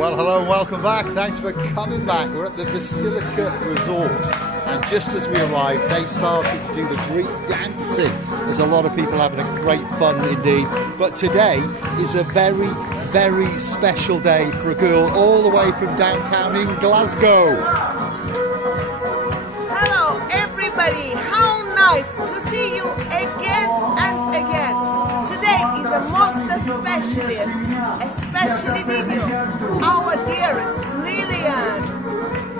Well, hello and welcome back. Thanks for coming back. We're at the Basilica Resort, and just as we arrived, they started to do the Greek dancing. There's a lot of people having a great fun indeed. But today is a very, very special day for a girl all the way from downtown in Glasgow. Hello, everybody. How nice to see you again and again. Today is a most especially video. Our dearest Lillian.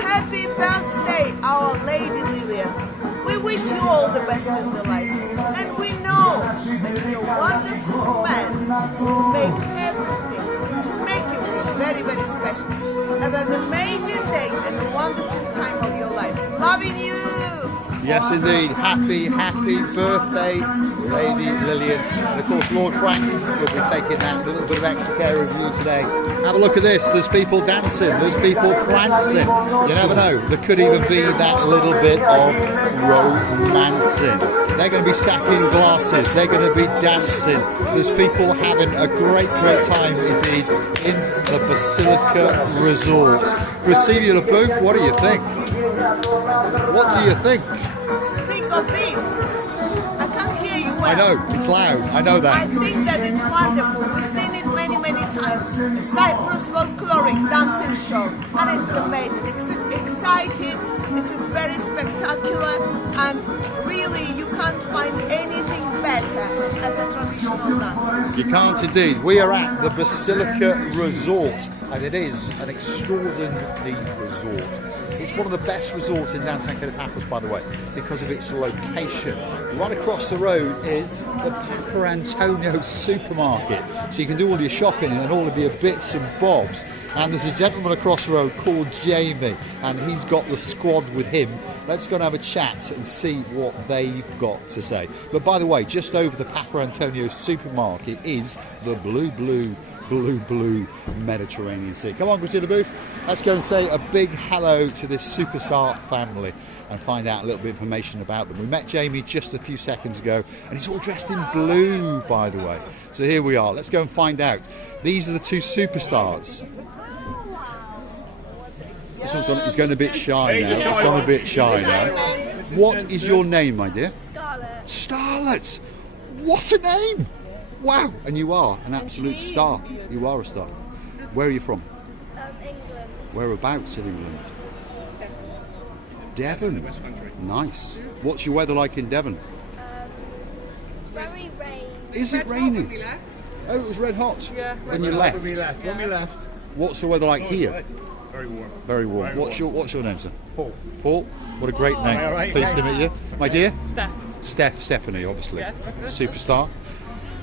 Happy birthday, Our Lady Lillian. We wish you all the best in the life. And we know that your wonderful man will make everything to make you feel very, very special. Have an amazing day and a wonderful time of your life. Loving you. Yes, indeed. Happy birthday, Lady Lillian. And of course, Lord Frank will be taking that little bit of extra care of you today. Have a look at this. There's people dancing. There's people prancing. You never know. There could even be that little bit of romancing. They're going to be stacking glasses. They're going to be dancing. There's people having a great time indeed in the Basilica Resort. Receiving a booth, what do you think? What do you think? Think of this. I can't hear you well. I know, it's loud. I know that. I think that it's wonderful. We've seen it many times. The Cyprus folkloric dancing show. And it's amazing. It's exciting. This is very spectacular. And really, you can't find anything better as a traditional dance. You can't indeed. We are at the Basilica Resort. And it is an extraordinary resort. It's one of the best resorts in downtown Paphos, by the way, because of its location. Right across the road is the Paphos supermarket, so you can do all your shopping and all of your bits and bobs. And there's a gentleman across the road called Jamie, and he's got the squad with him. Let's go and have a chat and see what they've got to say. But by the way, just over the Paphos supermarket is the blue Mediterranean Sea. Come on, go to the booth. Let's go and say a big hello to this superstar family and find out a little bit of information about them. We met Jamie just a few seconds ago, and he's all dressed in blue, by the way. So here we are. Let's go and find out. These are the two superstars. This one's gone, he's going a bit shy now. He's gone a bit shy now. What is your name, my dear? Scarlett. Scarlett! What a name! Wow, and you are an absolute star. You are a star. Where are you from? England. Whereabouts in England? Devon. Nice. What's your weather like in Devon? Very rainy. Is it raining? Oh, it was red hot. Yeah. When you left. When we left. What's the weather like here? Very warm. Very warm. What's your name, sir? Paul. Paul. What a great name. All right. Pleased to meet you, my dear. Steph. Stephanie, obviously. Yeah. Superstar.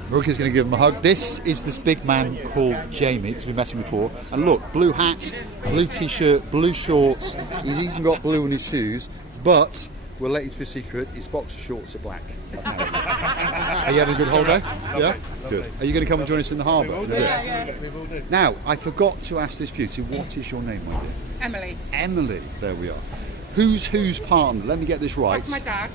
Marika's going to give him a hug. This is this big man called Jamie, because we met him before. And look, blue hat, blue t-shirt, blue shorts. He's even got blue in his shoes. But we'll let you to a secret, his boxer shorts are black. Are you having a good holiday? Yeah? Good. Are you going to come and join us in the harbour? Yeah. Now, I forgot to ask this beauty, what is your name, my dear? Emily. Emily. There we are. Who's partner? Let me get this right. That's my dad.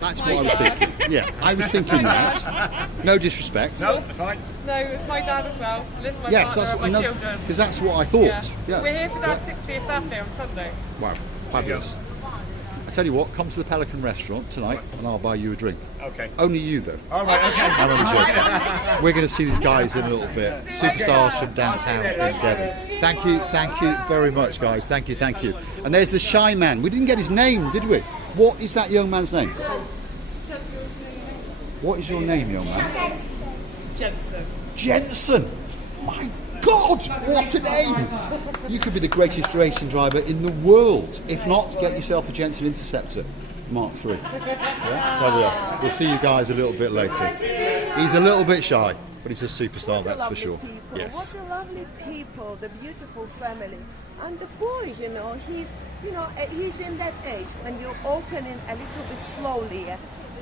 That's what I was thinking. Yeah, I was thinking that. No disrespect. No, fine. No, it's my dad as well. Liz, my Yes, partner, that's and what, my no, children. because that's what I thought. Yeah. We're here for Dad's 60th birthday on Sunday. Wow, fabulous. I tell you what, come to the Pelican restaurant tonight and I'll buy you a drink. Okay. Only you though. All right, okay. I'm only joking. We're going to see these guys in a little bit. Superstars from downtown in Devon. Thank you very much, guys. Thank you. And there's the shy man. We didn't get his name, did we? What is that young man's name? What is your name, young man? Jensen. My God, what a name! You could be the greatest racing driver in the world. If not, get yourself a Jensen Interceptor Mark III. Yeah? There we are. We'll see you guys a little bit later. He's a little bit shy, but he's a superstar, that's for sure. Yes. What a lovely people, the beautiful family. And the boy, he's in that age when you're opening a little bit slowly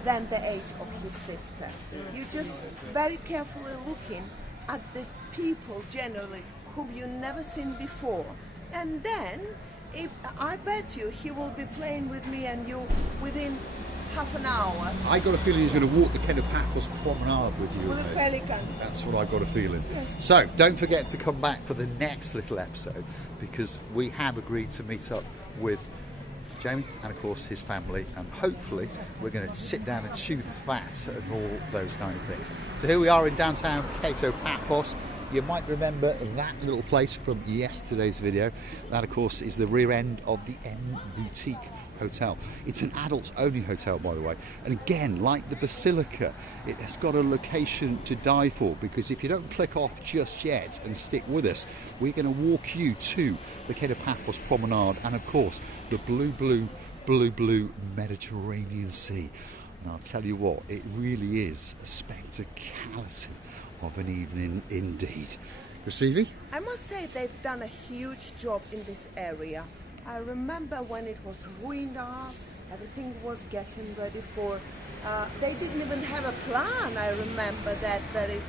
than the age of his sister. You're just very carefully looking at the people generally whom you've never seen before. And then, I bet you he will be playing with me and you within half an hour I got a feeling he's going to walk the kind of Paphos Promenade with you. with a pelican. That's what I got a feeling. Yes. So don't forget to come back for the next little episode, because we have agreed to meet up with Jamie and of course his family, and hopefully we're going to sit down and chew the fat and all those kind of things. So here we are in downtown Cato Paphos. You might remember that little place from yesterday's video. That of course is the rear end of the M Boutique Hotel. It's an adults only hotel, by the way, and again, like the Basilica, it has got a location to die for, because if you don't click off just yet and stick with us, we're going to walk you to the Cato Paphos Promenade and of course the blue Mediterranean Sea. And I'll tell you what, it really is a spectacality of an evening indeed. Receivy? I must say they've done a huge job in this area. I remember when it was ruined up, everything was getting ready for, they didn't even have a plan. I remember that very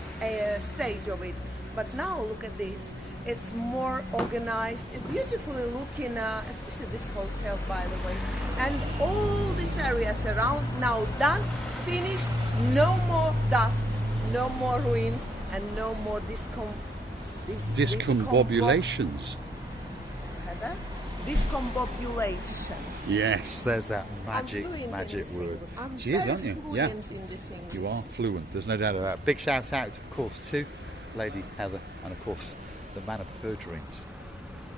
stage of it. But now look at this. It's more organized. It's beautifully looking, especially this hotel, by the way. And all these areas around now done, finished, no more dust, no more ruins, and no more Discombobulations. Heather? Discombobulations. Yes, there's that magic word. She is, aren't you? Yeah, you are fluent. There's no doubt about it. Big shout out, of course, to Lady Heather, and of course the man of her dreams.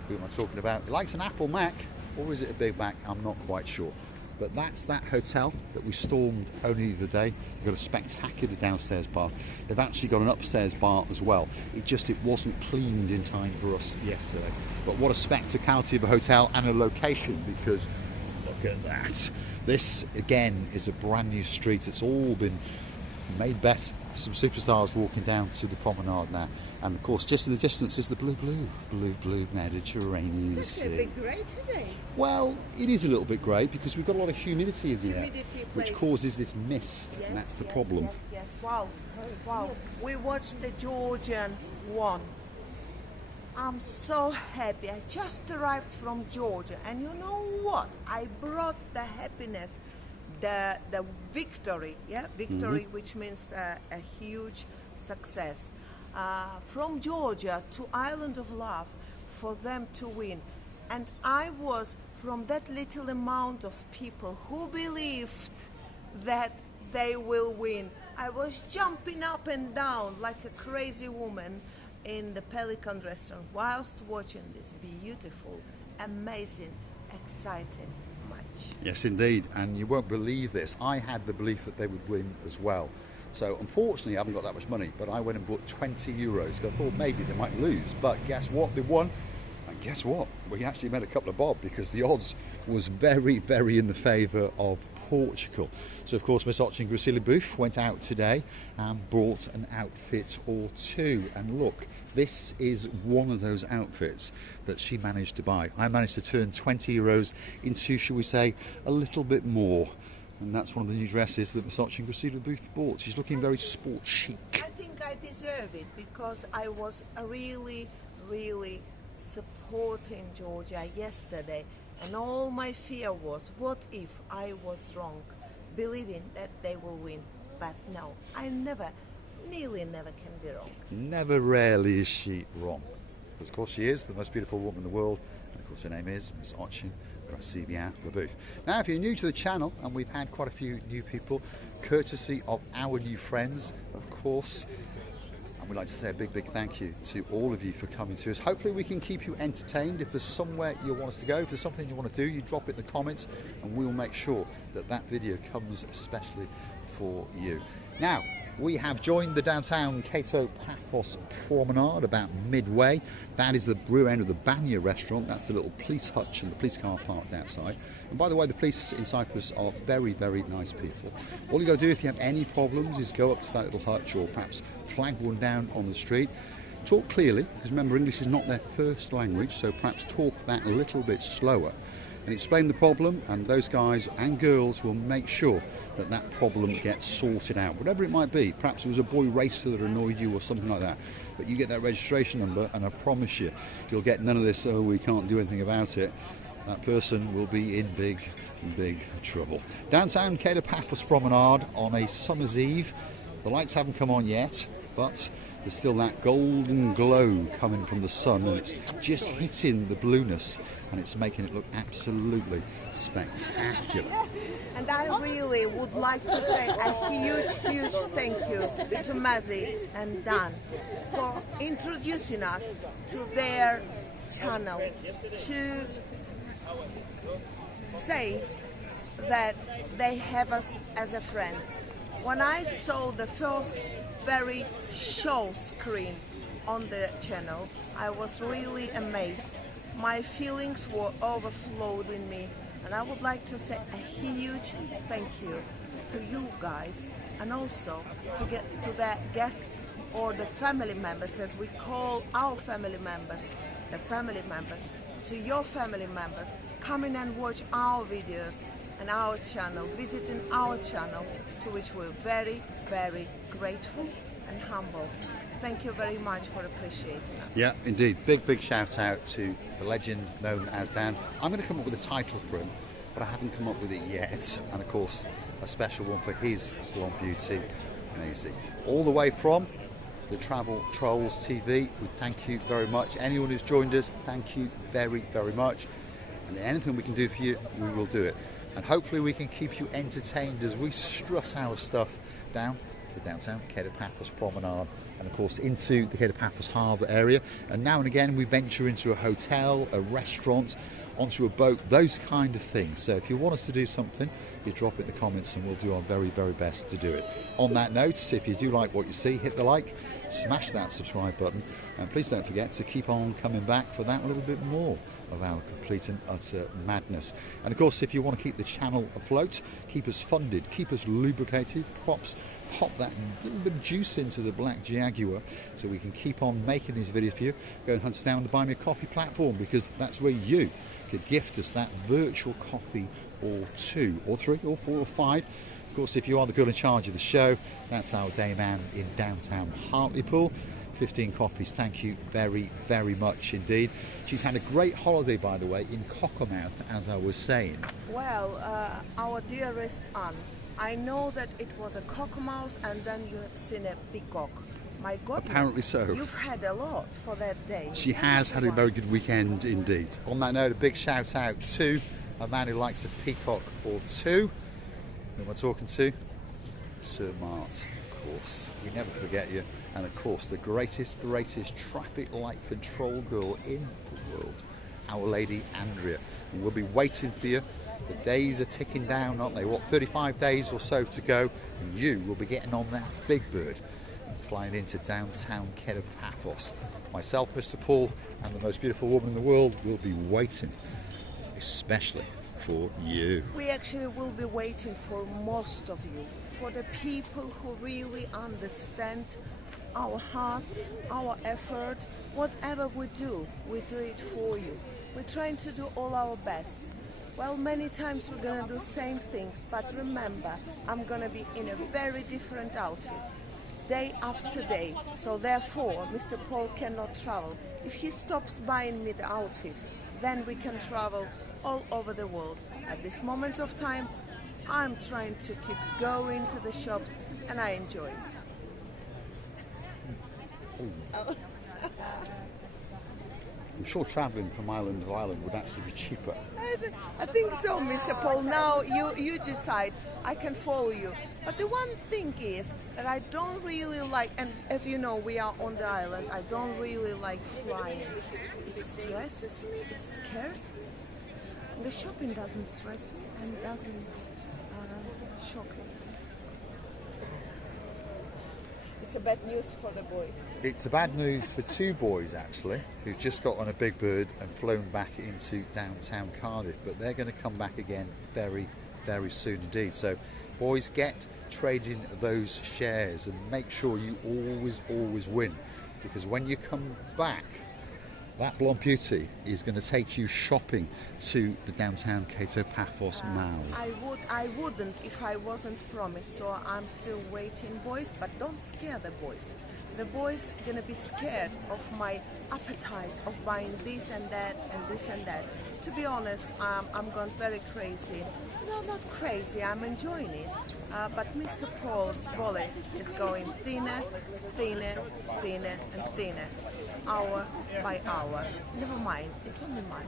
Who am I talking about? He likes an Apple Mac, or is it a Big Mac? I'm not quite sure. But that's that hotel that we stormed only the other day. They've got a spectacular downstairs bar. They've actually got an upstairs bar as well. It wasn't cleaned in time for us yesterday. But what a spectacality of a hotel and a location, because look at that. This again is a brand new street. It's all been made better. Some superstars walking down to the promenade now, and of course just in the distance is the blue Mediterranean It's Sea. actually a bit grey today. Well, it is a little bit grey because we've got a lot of humidity in the air, Humidity which plays- causes this mist, and that's the problem. Yes. Wow. We watched the Georgian one. I'm so happy. I just arrived from Georgia, and you know what? I brought the happiness, the victory, which means a huge success, from Georgia to Island of Love, for them to win. And I was from that little amount of people who believed that they will win. I was jumping up and down like a crazy woman in the Pelican restaurant whilst watching this beautiful, amazing, exciting match. Yes, indeed, and you won't believe this. I had the belief that they would win as well. So unfortunately, I haven't got that much money, but I went and bought 20 euros. I thought maybe they might lose, but guess what? They won. And guess what? We actually made a couple of bob, because the odds was very, very in the favour of Portugal. So of course Miss Ochin Gracila Booth went out today and bought an outfit or two, and look, this is one of those outfits that she managed to buy. I managed to turn 20 euros into, shall we say, a little bit more, and that's one of the new dresses that Miss Ochin Gracila Booth bought. She's looking very sport chic. I think I deserve it, because I was really supporting Georgia yesterday, and all my fear was, what if I was wrong, believing that they will win. But no, I nearly never can be wrong. Never, rarely is she wrong. Because of course she is the most beautiful woman in the world, and of course her name is Miss Ochin Gracila Booth. Now, if you're new to the channel, and we've had quite a few new people, courtesy of our new friends, of course, and we'd like to say a big thank you to all of you for coming to us. Hopefully we can keep you entertained. If there's somewhere you want us to go, if there's something you want to do, you drop it in the comments, and we'll make sure that that video comes especially for you. Now, we have joined the downtown Cato Paphos Promenade about midway. That is the rear end of the Banya restaurant. That's the little police hutch and the police car parked outside. And by the way, the police in Cyprus are very, very nice people. All you got to do if you have any problems is go up to that little hutch, or perhaps flag one down on the street. Talk clearly, because remember, English is not their first language, so perhaps talk that a little bit slower, and explain the problem, and those guys and girls will make sure that that problem gets sorted out, whatever it might be. Perhaps it was a boy racer that annoyed you or something like that, but you get that registration number, and I promise you, you'll get none of this, oh, we can't do anything about it. that person will be in big trouble. Downtown Paphos Promenade on a summer's eve. The lights haven't come on yet, but there's still that golden glow coming from the sun, and it's just hitting the blueness, and it's making it look absolutely spectacular. And I really would like to say a huge thank you to Mazzy and Dan for introducing us to their channel, to say that they have us as a friends. When I saw the first very show screen on the channel, I was really amazed. My feelings were overflowed in me, and I would like to say a huge thank you to you guys, and also to the guests or the family members, as we call our family members, the family members, to your family members coming and watch our videos and our channel, visiting our channel, to which we're very grateful and humble. Thank you very much for appreciating us. Yeah, indeed. Big shout out to the legend known as Dan. I'm going to come up with a title for him, but I haven't come up with it yet. And of course, a special one for his blonde beauty, Maisie. All the way from the Travel Trolls TV, we thank you very much. Anyone who's joined us, thank you very much. And anything we can do for you, we will do it. And hopefully we can keep you entertained as we strut our stuff down the downtown Paphos Promenade, and of course into the Paphos Harbour area. And now and again we venture into a hotel, a restaurant, onto a boat, those kind of things. So if you want us to do something, you drop it in the comments and we'll do our very best to do it. On that note, if you do like what you see, hit the like, smash that subscribe button, and please don't forget to keep on coming back for that little bit more of our complete and utter madness. And of course, if you want to keep the channel afloat, keep us funded, keep us lubricated, props, pop that little bit of juice into the black Jaguar so we can keep on making these videos for you, go and hunt us down the Buy Me a Coffee platform, because that's where you could gift us that virtual coffee or 2 or 3 or 4 or 5. Of course, if you are the girl in charge of the show, that's our day man in downtown Hartlepool. 15 coffees, thank you very much indeed. She's had a great holiday, by the way, in Cockermouth, as I was saying. Well, our dearest Anne, I know that it was a cockermouse and then you have seen a peacock. My goodness, apparently so. You've had a lot for that day. She has had a very good weekend indeed. On that note, a big shout out to a man who likes a peacock or 2. Who am I talking to? Sir Mart, of course. We never forget you. And of course, the greatest traffic light control girl in the world, our lady Andrea. And we'll be waiting for you. The days are ticking down, aren't they? What, 35 days or so to go, and you will be getting on that big bird and flying into downtown Paphos. Myself, Mr. Paul, and the most beautiful woman in the world will be waiting, especially for you. We actually will be waiting for most of you, for the people who really understand our hearts, our effort. Whatever we do it for you. We're trying to do all our best. Well, many times we're gonna do same things, but remember, I'm gonna be in a very different outfit day after day, so therefore Mr. Paul cannot travel. If he stops buying me the outfit, then we can travel all over the world. At this moment of time, I'm trying to keep going to the shops, and I enjoy it. Oh. I'm sure travelling from island to island would actually be cheaper. I think so, Mr. Paul. Now you decide. I can follow you. But the one thing is that I don't really like, and as you know, we are on the island, I don't really like flying. It stresses me, it scares me. The shopping doesn't stress me and doesn't shock me. It's a bad news for the boy. It's a bad news for 2 boys, actually, who've just got on a big bird and flown back into downtown Cardiff, but they're going to come back again very soon indeed. So boys, get trading those shares and make sure you always win, because when you come back, that blonde beauty is going to take you shopping to the downtown Paphos Mall. I wouldn't if I wasn't promised, so I'm still waiting, boys, but don't scare the boys. the boys gonna be scared of my appetite of buying this and that and this and that. To be honest, I'm gone very crazy. No, not crazy, I'm enjoying it. But Mr. Paul's wallet is going thinner, thinner, thinner and thinner, hour by hour. Never mind, it's only money.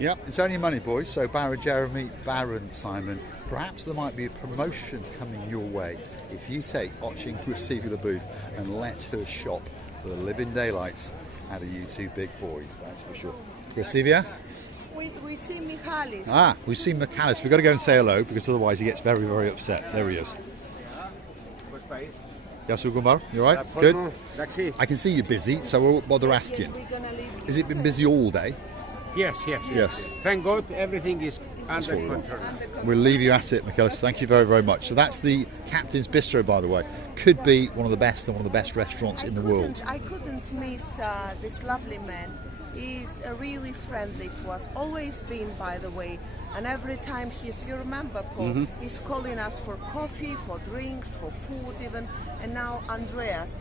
Yep, it's only money, boys. So Baron Jeremy, Baron Simon, perhaps there might be a promotion coming your way if you take watching Receiving the Booth and let her shop for the living daylights out of you two big boys, that's for sure. Resivia? We see Michalis. Ah, we've seen Michalis. We've got to go and say hello because otherwise he gets very, very upset. There he is. Yasu Gumbar, you all right? Good? I can see you're busy, so I won't bother asking. Has it been busy all day? Yes. Thank God everything is under control. We'll leave you at it, Michalis. Thank you very, very much. So that's the Captain's Bistro, by the way. Could be one of the best and one of the best restaurants in the world. I couldn't miss this lovely man. He's really friendly to us, always been, by the way. And every time you remember, Paul, he's calling us for coffee, for drinks, for food even. And now Andreas,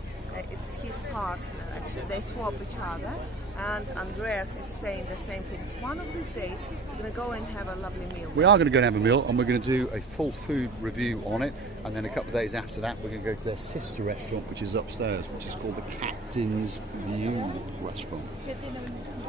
it's his partner, actually they swap each other. And Andreas is saying the same thing. So one of these days, we're going to go and have a lovely meal. We are going to go and have a meal, and we're going to do a full food review on it. And then a couple of days after that, we're going to go to their sister restaurant, which is upstairs, which is called the Captain's View Restaurant.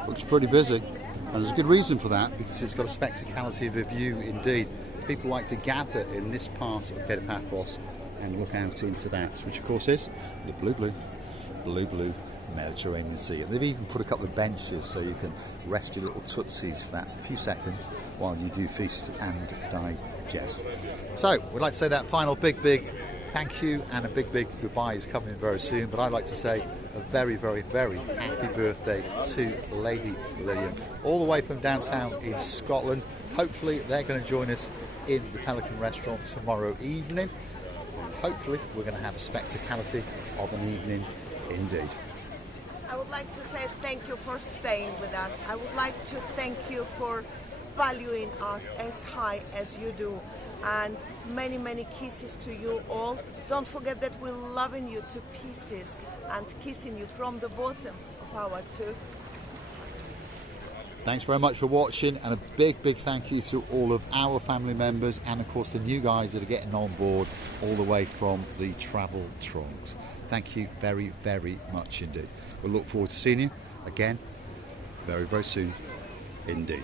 Looks pretty busy, and there's a good reason for that, because it's got a spectacality of a view indeed. People like to gather in this part of Paphos and look out into that, which of course is the blue Mediterranean Sea. And they've even put a couple of benches so you can rest your little tootsies for that few seconds while you do feast and digest. So we'd like to say that final big thank you and a big goodbye is coming very soon, but I'd like to say a very happy birthday to Lady Lillian, all the way from downtown in Scotland. Hopefully they're going to join us in the Pelican restaurant tomorrow evening. Hopefully we're going to have a spectacality of an evening indeed. I would like to say thank you for staying with us. I would like to thank you for valuing us as high as you do. And many kisses to you all. Don't forget that we're loving you to pieces and kissing you from the bottom of our tube. Thanks very much for watching, and a big thank you to all of our family members and of course the new guys that are getting on board all the way from the travel trunks. Thank you very much indeed. We'll look forward to seeing you again very soon indeed.